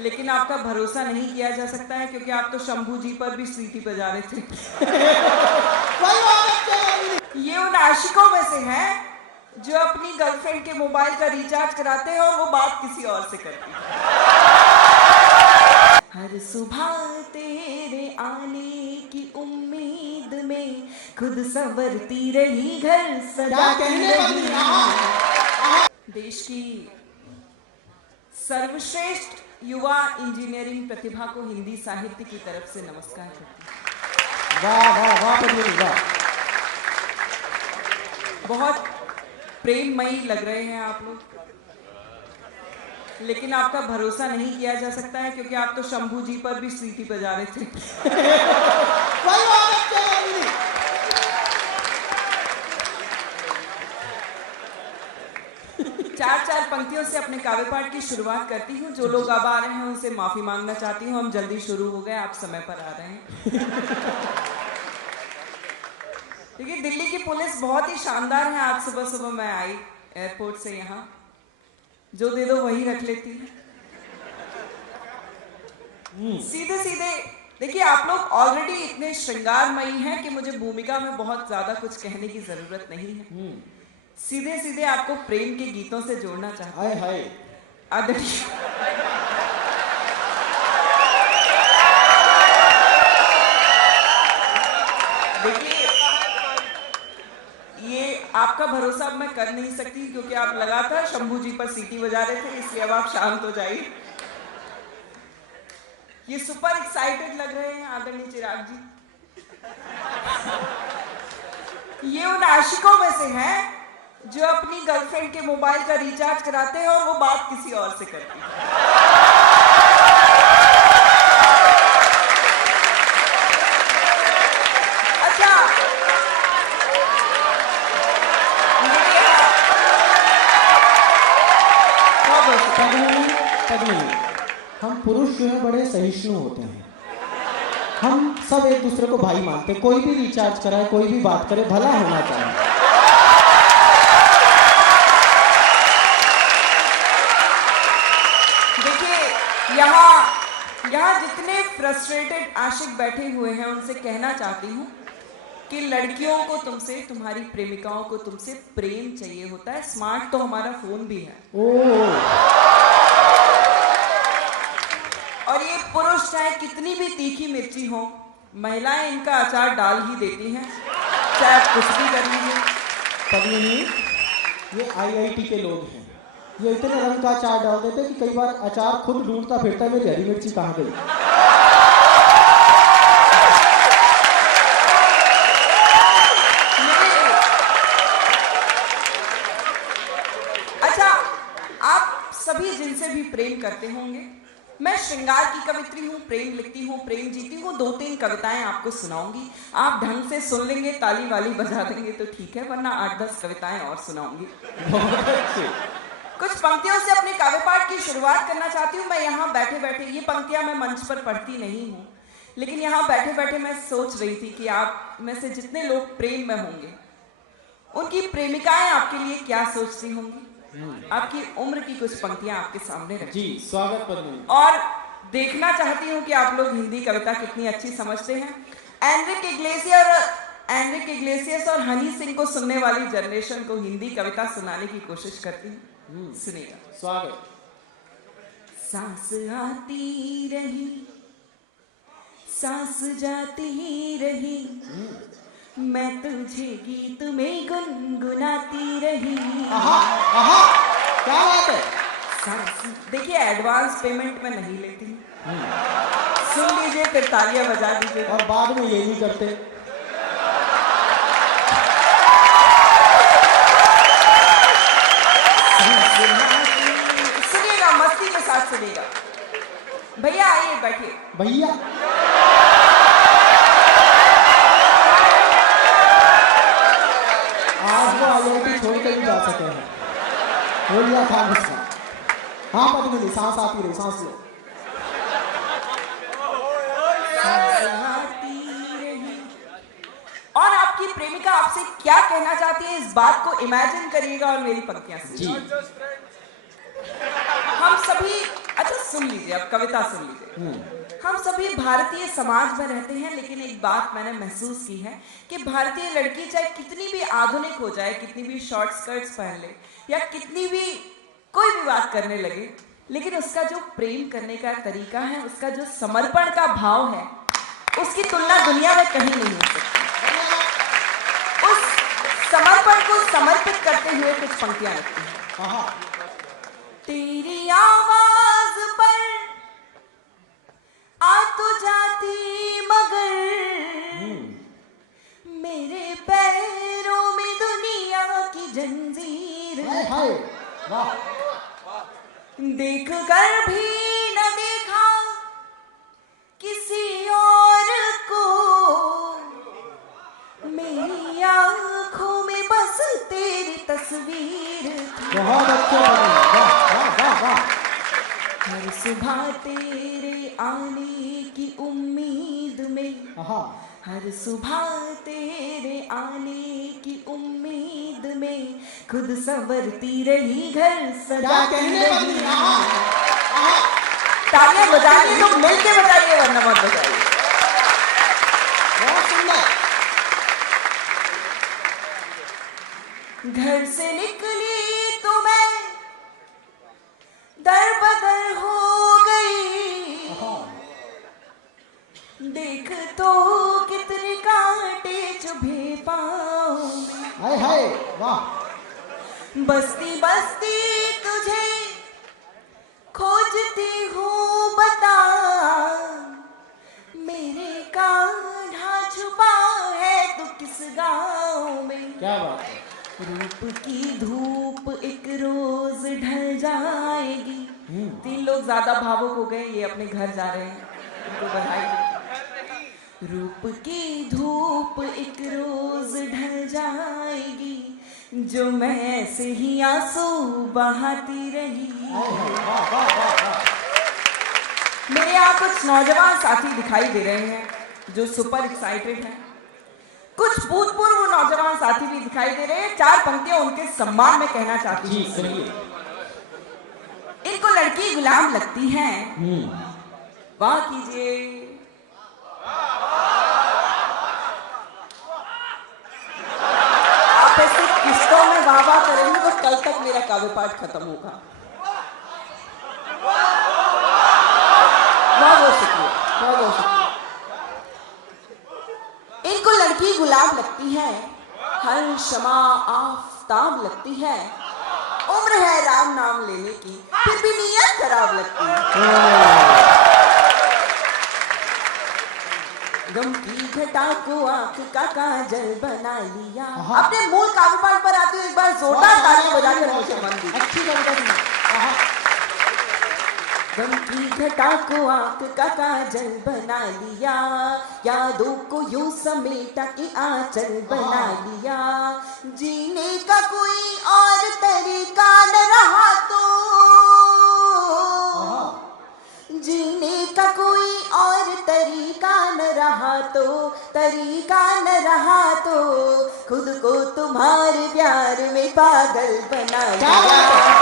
लेकिन आपका भरोसा नहीं किया जा सकता है क्योंकि आप तो शंभू जी पर भी सीटी बजा रहे थे। ये उन आशिकों में से हैं जो अपनी गर्लफ्रेंड के मोबाइल का रिचार्ज कराते हैं और वो बात किसी और से करती है। हर सुबह तेरे आने की उम्मीद में खुद संवरती रही, घर सजाती रही। देश की सर्वश्रेष्ठ युवा इंजीनियरिंग प्रतिभा को हिंदी साहित्य की तरफ से नमस्कार करती हूँ। वाह वाह वाह वाह। बहुत प्रेममयी लग रहे हैं आप लोग, लेकिन आपका भरोसा नहीं किया जा सकता है क्योंकि आप तो शंभू जी पर भी सीटी बजा रहे थे। चार पंक्तियों से अपने काव्य पाठ की शुरुआत करती हूँ। जो लोग अब आ रहे हैं उनसे माफी मांगना चाहती हूँ, हम जल्दी शुरू हो गए, आप समय पर आ रहे हैं। देखिए, दिल्ली की पुलिस बहुत ही शानदार है। आज सुबह सुबह मैं आई एयरपोर्ट से यहाँ, जो दे दो वही रख लेती है। सीधे सीधे देखिए, आप लोग ऑलरेडी इतने श्रृंगारमयी हैं कि मुझे भूमिका में बहुत ज्यादा कुछ कहने की जरूरत नहीं है। सीधे सीधे आपको प्रेम के गीतों से जोड़ना चाहता हूं। हाय आदरणीय देखिए, ये आपका भरोसा अब मैं कर नहीं सकती क्योंकि आप लगातार शंभू जी पर सीटी बजा रहे थे, इसलिए अब आप शांत हो जाइए। ये सुपर एक्साइटेड लग रहे हैं आदरणीय चिराग जी। ये उन आशिकों में से हैं जो अपनी गर्लफ्रेंड के मोबाइल का रिचार्ज कराते हैं और वो बात किसी और से करती है। अच्छा, हम पुरुष जो है बड़े सहिष्णु होते हैं। हम सब एक दूसरे को भाई मानते हैं। कोई भी रिचार्ज कराए, कोई भी बात करे, भला होना चाहिए। यहाँ जितने फ्रस्ट्रेटेड आशिक बैठे हुए हैं उनसे कहना चाहती हूँ कि लड़कियों को तुमसे, तुम्हारी प्रेमिकाओं को तुमसे प्रेम चाहिए होता है। स्मार्ट तो हमारा फोन भी है। और ये पुरुष चाहे कितनी भी तीखी मिर्ची हो, महिलाएं इनका अचार डाल ही देती हैं, चाहे आप कुछ भी कर लीजिए। पद्मिनी, ये IIT के लोग हैं। ये इतने रंग का अचार डाल देते कि कई बार अचार खुद ढूंढता फिरता है, मेरी हरी मिर्ची कहाँ गई। अच्छा, आप सभी जिनसे भी प्रेम करते होंगे, मैं श्रृंगार की कवित्री हूँ, प्रेम लिखती हूँ, प्रेम जीती हूँ। 2-3 कविताएं आपको सुनाऊंगी। आप ढंग से सुन लेंगे, ताली वाली बजा देंगे तो ठीक है, वरना 8-10 कविताएं और सुनाऊंगी। कुछ पंक्तियों से अपने काव्य पाठ की शुरुआत करना चाहती हूँ। मैं यहाँ बैठे बैठे, ये पंक्तियां मैं मंच पर पढ़ती नहीं हूँ, लेकिन यहाँ बैठे बैठे मैं सोच रही थी कि आप में से जितने लोग प्रेम में होंगे, उनकी प्रेमिकाएं आपके लिए क्या सोचती होंगी। आपकी उम्र की कुछ पंक्तियां आपके सामने रखी। जी, स्वागत पद्मिनी। और देखना चाहती हूँ कि आप लोग हिंदी कविता कितनी अच्छी समझते हैं। एनरिक इग्लेसियस और हनी सिंह को सुनने वाली जनरेशन को हिंदी कविता सुनाने की कोशिश करती हूँ। सुनिएगा। स्वागत। सांस आती रही, सांस जाती रही, मैं तुझे गीत में गुनगुनाती रही। क्या बात है। देखिए, एडवांस पेमेंट में नहीं लेती, सुन लीजिए फिर तालियां बजा दीजिए। और बाद में ये नहीं करते। सुनिएगा, मस्ती के साथ सुनिएगा। भैया आइए, बैठिए। भैया, आज वो IIT छोड़ के भी जा सके हैं। हो लिया था मुझसे। हाँ पद्मिनी, सांस आती रही, सांस लो। और आपकी प्रेमिका आपसे क्या कहना चाहती है, इस बात को इमेजिन करिएगा और मेरी पंक्तियां सुनिए। हम सभी, अच्छा अच्छा सुन लीजिए, अब कविता सुन लीजिए। हम सभी भारतीय समाज में रहते हैं, लेकिन एक बात मैंने महसूस की है कि भारतीय लड़की चाहे कितनी भी आधुनिक हो जाए, कितनी भी शॉर्ट स्कर्ट्स पहन ले या कितनी भी कोई भी बात करने लगे, लेकिन उसका जो प्रेम करने का तरीका है, उसका जो समर्पण का भाव है, उसकी तुलना दुनिया में कहीं नहीं हो सकती। उस समर्पण को समर्पित करते हुए कुछ पंक्तियां लिखती हैं। तेरी आवाज पर आ तो जाती मगर मेरे पैरों में दुनिया की जंजीर देख कर भी न देखा किसी और को, मेरी आंखों में बस तेरी तस्वीर थी। बहुत अच्छे हर सुबह तेरे आने की उम्मीद में, हर सुबह तेरे आने की उम्मीद में खुद संवरती रही, घर सजाती रही। तालियां बजाइए, लोग मिलके बजाइए वरना मत बजाइए। बहुत सुंदर। घर से निकली तो मैं दर बदर हो गई, देख तो कितने कांटे चुभे पाँव में। हाय हाय वाह। बस्ती बस्ती तुझे खोजती हूँ, बता मेरे कान्हा छुपा है तू किस गाँव में। क्या बात है। रूप की धूप एक रोज ढल जाएगी। 3 लोग ज्यादा भावुक हो गए, ये अपने घर जा रहे हैं, उनको बधाई। रूप की धूप एक रोज ढल जाएगी, जो मैं ऐसे ही आंसू बहाती रही। मेरे यहाँ कुछ नौजवान साथी दिखाई दे रहे हैं जो सुपर एक्साइटेड हैं, कुछ भूतपूर्व नौजवान साथी भी दिखाई दे रहे हैं। 4 पंक्तियां उनके सम्मान में कहना चाहती हूँ। इनको लड़की गुलाम लगती है, वाह कीजिए। आप ऐसी किस्तों में वाह वाह करेंगे तो कल तक मेरा काव्य पाठ खत्म होगा। बहुत शुक्रिया, बहुत शुक्रिया। इनको लड़की गुलाब लगती है, हर शमा आफताब लगती है, उम्र है राम नाम लेने की फिर भी नीयत खराब लगती है। गम की घटा को आंख का काजल बना लिया। अपने मूल काव्य पाठ पर आते हुए एक बार जोरदार तालियां बजाकर मुझे मन दी। अच्छी कविता थी। गम की घटा को आंख का काजल बना लिया, यादों को यूं समेटा कि आंचल बना लिया। जीने का कोई और तरीका न रहा तो, जीने का कोई और तरीका न रहा तो, तरीका न रहा तो खुद को तुम्हारे प्यार में पागल बना लिया।